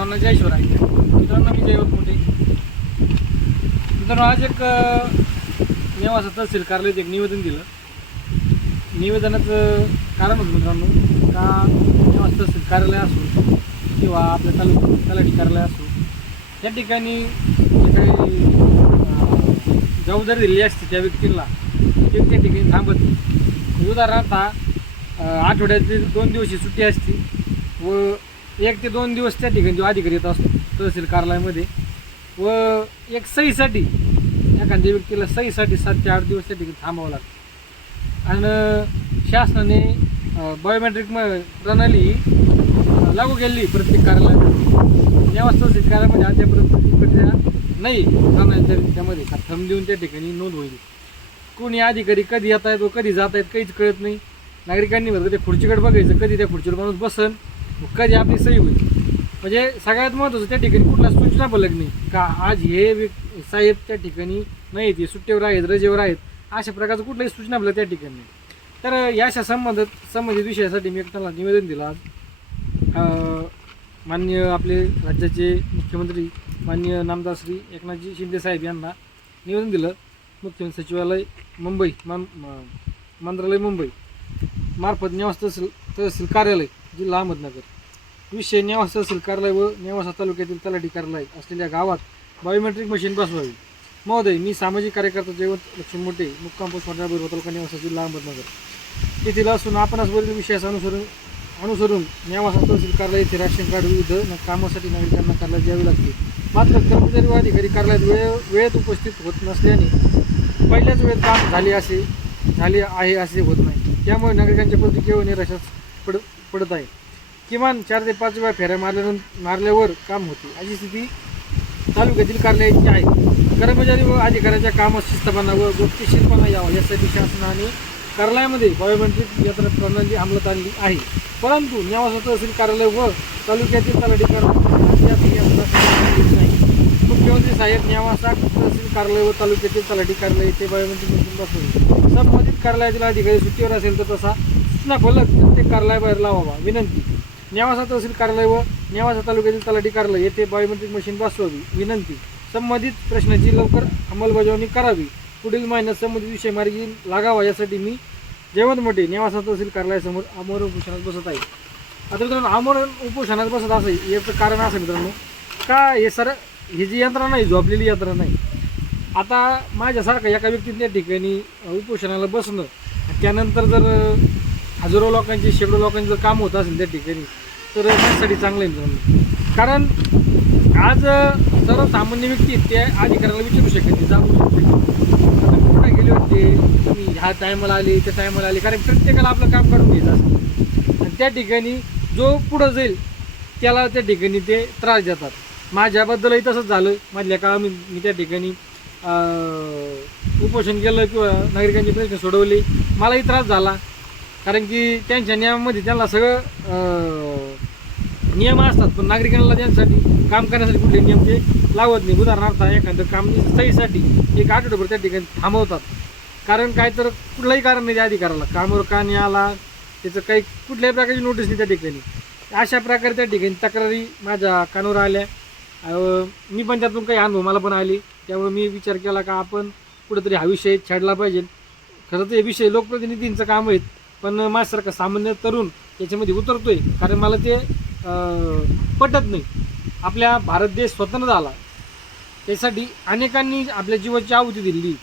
सर्वांना जय शिवराय. मित्रांनो मी जयवत मोठे. मित्रांनो आज एक अं, नेवासा तहसील कार्यालयात एक निवेदन दिलं. निवेदनाचं कारण होतं मित्रांनो का नेवासा तहसील कार्यालय असो किंवा आपल्या तालुका तलाठी कार्यालय असो या ठिकाणी जे काही जबाबदारी दिलेली असते त्या व्यक्तीला ते त्या ठिकाणी थांबत उदाहरणार्थ आठवड्यातील दोन दिवशी सुट्टी असते व एक ते दोन दिवस त्या ठिकाणी जो अधिकारी येत असतो तहसील कार्यालयामध्ये व एक सहीसाठी एखाद्या व्यक्तीला सहीसाठी सात ते आठ दिवस त्या ठिकाणी थांबावं लागतं. आणि शासनाने बायोमेट्रिक म प्रणाली लागू केली प्रत्येक कार्यालयात. जेव्हा तहसील कार्यालयामध्ये अद्यापर्यंत प्रक्रिया नाही प्रणाली त्यामध्ये का थंब देऊन त्या ठिकाणी नोंद होईल. कोणी अधिकारी कधी येत आहेत व कधी जात आहेत काहीच कळत नाही. नागरिकांनी बरं त्या खुर्चीकडे बघायचं कधी त्या खुर्चीवर माणूस बसन. कधी आपली सही होईल. म्हणजे सगळ्यात महत्त्वाचं त्या ठिकाणी कुठला सूचना फलक नाही. का आज हे साहेब त्या ठिकाणी नाही ते सुट्टेवर आहेत रजेवर आहेत अशा प्रकारचं कुठलाही सूचना फलक त्या ठिकाणी नाही. तर याशा संबंधित संबंधित विषयासाठी मी एकट्याला निवेदन दिलं आज. माननीय आपले राज्याचे मुख्यमंत्री माननीय नामदार श्री एकनाथजी शिंदे साहेब यांना निवेदन दिलं. मुख्यमंत्री सचिवालय मुंबई मान म- मंत्रालय मुंबई. मार्फत निवास तहसील तहसील कार्यालय. जिल्हा अहमदनगर. विषय नेवास तहसील कार्यालय व नेवासा तालुक्यातील तलाठी कार्यालय असलेल्या गावात बायोमेट्रिक मशीन बसवावी. महोदय मी सामाजिक कार्यकर्ता जयवंत लक्ष्मण मोठे मुक्काम पोस्ट वाटाळा तालुका नेवासा जिल्हा अहमदनगर. येथील असून आपणास वरील विषयास अनुसरून अनुसरून नेवासा तहसील कार्यालय येथे राशन कार्ड विविध कामासाठी नागरिकांना कार्यालयात द्यावे लागते. मात्र कर्मचारी व अधिकारी कार्यालयात वेळ वेळेत उपस्थित होत नसल्याने पहिल्याच वेळेत काम झाले असे झाले आहे असे होत नाही. त्यामुळे नागरिकांच्या प्रतिक्रिया केवळ निराशाच पड पडत आहे. किमान चार ते पाच वेळा फेऱ्या मारल्यानंतर मारल्यावर काम होते. अशी स्थिती तालुक्यातील कार्यालयाची आहे. कर्मचारी व अधिकाऱ्याच्या कामात शिस्तपणा व गोष्टीशीरपणा यावा यासाठी शासनाने कार्यालयामध्ये बायोमेट्रिक यंत्र प्रणाली अंमलात आणली आहे. परंतु नेवासा तहसील कार्यालय व तालुक्यातील तलाठी कार्यालय मुख्यमंत्री साहेब नेवासा तहसील कार्यालय व तालुक्यातील तलाठी कार्यालय येथे बायोमेट्रिक मशीन संबंधित कार्यालयातील अधिकारी सुट्टीवर असेल तर तसा सूचना फलक प्रत्येक कार्यालयाबाहेर लावावा. विनंती. नेवासा तहसील कार्यालय व नेवासा तालुक्यातील तलाठी कार्यालय येथे बायोमेट्रिक मशीन बसवावी. विनंती. संबंधित प्रश्नाची लवकर अंमलबजावणी करावी. पुढील महिन्यात संबंधित विषय मार्गी लागावा यासाठी मी जयवंत मोठे नेवासा तहसील कार्यालयासमोर आमरण उपोषणात बसत आहे. आता मित्रांनो आमरण उपोषणात बसत असं याचं कारण असं मित्रांनो का हे सर ही जी यंत्रणा नाही झोपलेली यंत्रणा नाही. आता माझ्यासारखं एका व्यक्तीने त्या ठिकाणी उपोषणाला बसणं त्यानंतर जर हजारो लोकांचे शेकडो लोकांचं जर काम होत असेल त्या ठिकाणी तर त्यासाठी चांगलं आहे कारण आज सर्वसामान्य व्यक्ती त्या अधिकाऱ्याला विचारू शकत जाऊ शकते कुठे गेले होते? तुम्ही ह्या टायमाला आले त्या टायमाला आले कारण प्रत्येकाला आपलं काम काढून घेत असतं. आणि त्या ठिकाणी जो पुढं जाईल त्याला त्या ठिकाणी ते त्रास देतात. माझ्याबद्दलही तसंच झालं. मधल्या काळात मी मी त्या ठिकाणी उपोषण केलं किंवा नागरिकांचे प्रश्न सोडवले. मलाही त्रास झाला. कारण की त्यांच्या नियमामध्ये त्यांना सगळं नियम असतात पण नागरिकांना त्यांच्यासाठी काम करण्यासाठी कुठले नियम ते लावत नाही. उदाहरणार्थ एखादं काम सहीसाठी एक आठवड्याभर त्या ठिकाणी थांबवतात. कारण काय तर कुठलंही कारण नाही त्या अधिकाराला. कामावर का नाही आला त्याचं काही कुठल्याही प्रकारची नोटीस नाही त्या ठिकाणी. अशा प्रकारे त्या ठिकाणी तक्रारी माझ्या कानावर आल्या. मी पण त्यातून काही अनुभव मला पण आले. त्यामुळे मी विचार केला का आपण कुठेतरी हा विषय छाडला पाहिजे. खरं तर हे विषय लोकप्रतिनिधींचं काम आहेत. पण माझ्यासारखा सामान्य तरुण याच्यामध्ये उतरतोय कारण मला ते पटत नाही. आपल्या भारत देश स्वतंत्र झाला. त्यासाठी अनेकांनी आपल्या जीवाची आहुती दिली.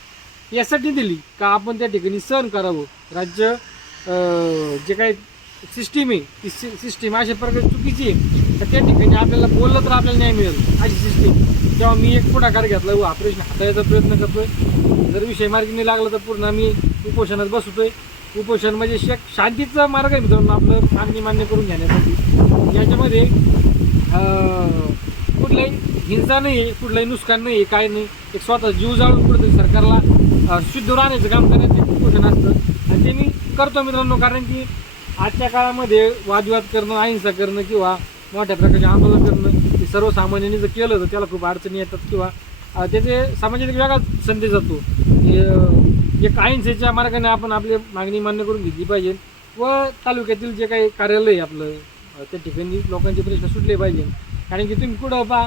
यासाठी दिली का आपण त्या ठिकाणी सहन करावं? राज्य जे काही सिस्टीम आहे ती सि सिस्टीम अशा प्रकारे चुकीची आहे. तर त्या ठिकाणी आपल्याला बोललं तर आपल्याला न्याय मिळेल अशी सिस्टीम तेव्हा मी एक पुढाकार घेतला व हा प्रश्न हाताळायचा प्रयत्न करतोय. जर विषय मार्गी नाही लागला तर पूर्ण आम्ही उपोषणात बसतोय. उपोषण म्हणजे शक शांतीचा मार्ग आहे मित्रांनो आपलं मागणी मान्य करून घेण्यासाठी. याच्यामध्ये कुठलाही हिंसा नाही आहे कुठलंही नुकसान नाही आहे काय नाही. एक स्वतः जीव जाळून कुठेतरी सरकारला शुद्ध राहण्याचं काम करण्याचं उपोषण असतं. आणि ते मी करतो मित्रांनो कारण की आजच्या काळामध्ये वादविवाद करणं अहिंसा करणं किंवा मोठ्या प्रकारचे आंदोलन करणं हे सर्वसामान्यांनी जर केलं तर त्याला खूप अडचणी येतात किंवा त्याचे सामाजिक एक वेगळाच संदेश जातो. जे अं, मार्गाने आपण आपली मागणी मान्य करून घेतली पाहिजे. व तालुक्यातील जे काही कार्यालय आहे आपलं त्या ठिकाणी लोकांचे प्रश्न सुटले पाहिजे. कारण की तुम्ही कुठं पा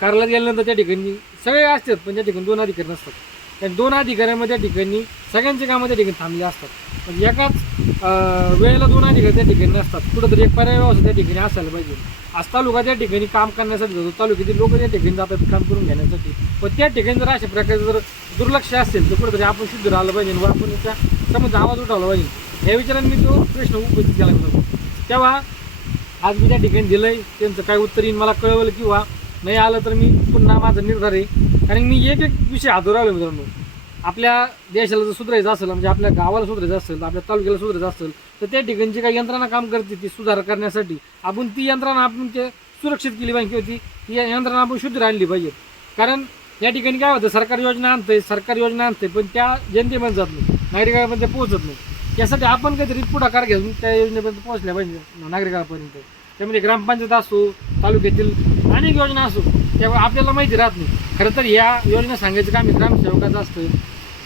कार्यालयात गेल्यानंतर त्या ठिकाणी सगळे असतात पण त्या ठिकाणी दोन अधिकारी नसतात. कारण दोन अधिकाऱ्यांमध्ये त्या ठिकाणी सगळ्यांचे कामं त्या ठिकाणी थांबले असतात. म्हणजे एकाच वेळेला दोन अधिकारी त्या ठिकाणी नसतात. कुठंतरी एक पर्याय व्यवस्था त्या ठिकाणी असायला पाहिजे. आज तालुका त्या ठिकाणी काम करण्यासाठी जातो. तालुक्यातील लोक त्या ठिकाणी जातात काम करून घेण्यासाठी. पण त्या ठिकाणी जर अशा प्रकारे जर दुर्लक्ष असेल तर कुठेतरी आपण शुद्ध राहिलं पाहिजे व आपण त्या समज आवाज उठवला पाहिजे. या विचाराने मी तो प्रश्न उपस्थित केला होता. तेव्हा आज मी त्या ठिकाणी दिलंय त्यांचं काय उत्तर येईन मला कळवलं किंवा नाही आलं तर मी पुन्हा माझा निर्धार आहे. कारण मी एक एक विषय हातवर राहिलो मित्रांनो. आपल्या देशाला जर सुधारायचं असेल म्हणजे आपल्या गावाला सुधारायचं असेल आपल्या तालुक्याला सुधारायचं असेल तर त्या ठिकाणी काही यंत्रणा काम करते ती सुधार करण्यासाठी. आपण ती यंत्रणा आपण ते सुरक्षित केली पाहिजे किंवा ती यंत्रणा आपण शुद्ध राहिली पाहिजे. कारण या ठिकाणी काय होतं सरकार योजना आणते सरकार योजना आणते पण त्या जनतेमध्ये जात नाही नागरिकांपर्यंत पोहोचत नाही. त्यासाठी आपण काहीतरी पुढाकार घेऊन त्या योजनेपर्यंत पोहोचल्या पाहिजे नागरिकांपर्यंत. त्यामध्ये ग्रामपंचायत असो तालुक्यातील अनेक योजना असो त्यामुळे आपल्याला माहिती राहत नाही. खरं तर या योजना सांगायचं काम ग्रामसेवकाचं असतं.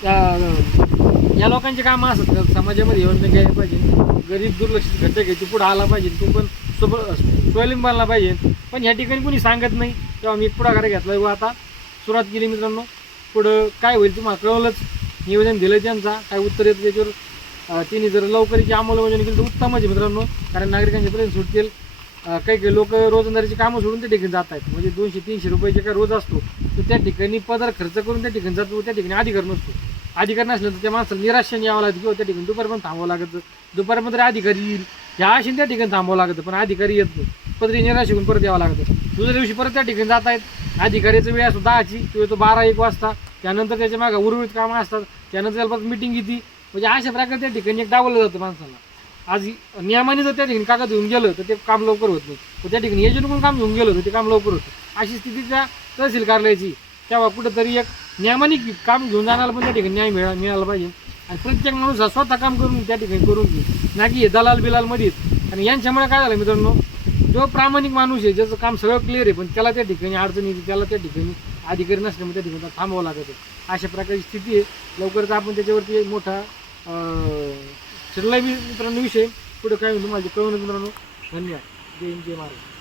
त्या या लोकांचे कामं असतात समाजामध्ये योजना घ्यायला पाहिजे. गरीब दुर्लक्षित घटक आहे तो पुढं आला पाहिजे तो पण सोब स्वयंलिंग पाहिजे. पण या ठिकाणी कोणी सांगत नाही तेव्हा मी एक पुढाकार घेतला व आता सुरुवात केली मित्रांनो. पुढं काय होईल तुम्हाला कळवलंच. निवेदन दिलं त्यांचा. काय उत्तर येतं त्याच्यावर? त्यांनी तिने जर याची अंमलबजावणी केली तर उत्तमच आहे मित्रांनो. कारण नागरिकांचे प्रश्न सुटतील. काही काही लोक रोजंदारीची कामं सोडून त्या ठिकाणी जात आहेत. म्हणजे दोनशे तीनशे रुपयाचे काय रोज असतो. तर त्या ठिकाणी पदर खर्च करून त्या ठिकाणी जातो. त्या ठिकाणी अधिकार नसतो. अधिकार नसलं तर त्या माणसाला निराशाने यावं लागतं किंवा त्या ठिकाणी दुपारपर्यंत थांबावं लागतं. दुपारमध्ये अधिकारी येईल. ह्या अशी त्या ठिकाणी थांबावं लागतं पण अधिकारी येत नाही. पदरी निराश होऊन परत यावं लागतं. दुसऱ्या दिवशी परत त्या ठिकाणी जात आहेत. अधिकाऱ्याचं वेळ असतो दहाची तो येतो बारा एक वाजता. त्यानंतर त्याच्या मागं उर्वरित कामं असतात. त्यानंतर त्याला परत मिटिंग येते. म्हणजे अशा प्रकारे त्या ठिकाणी एक डावलं जातं माणसाला. आज नियमाने जर त्या ठिकाणी कागद घेऊन गेलं तर ते काम लवकर होत नाही. पण त्या ठिकाणी एजंट पण काम घेऊन गेलं तर ते काम लवकर होतं. अशी स्थिती त्या तहसील कार्यालयाची. तेव्हा कुठंतरी एक नियमाने काम घेऊन जाण्याला पण त्या ठिकाणी न्याय मिळा मिळाला पाहिजे. आणि प्रत्येक माणूस हा स्वतः काम करून त्या ठिकाणी करून घेऊ ना की हे दलाल बिलालमध्येच आणि यांच्यामुळे काय झालं मित्रांनो जो प्रामाणिक माणूस आहे ज्याचं काम सगळं क्लिअर आहे पण त्याला त्या ठिकाणी अडचण येते त्याला त्या ठिकाणी अधिकारी नसल्यामुळे त्या ठिकाणी थांबावं लागत आहे. अशा प्रकारची स्थिती आहे. लवकरच आपण त्याच्यावरती एक मोठा शिरला मित्रांनो विषय पुढे काय होईल माझे कळवून मित्रांनो. धन्यवाद. जय हिंद जय महाराज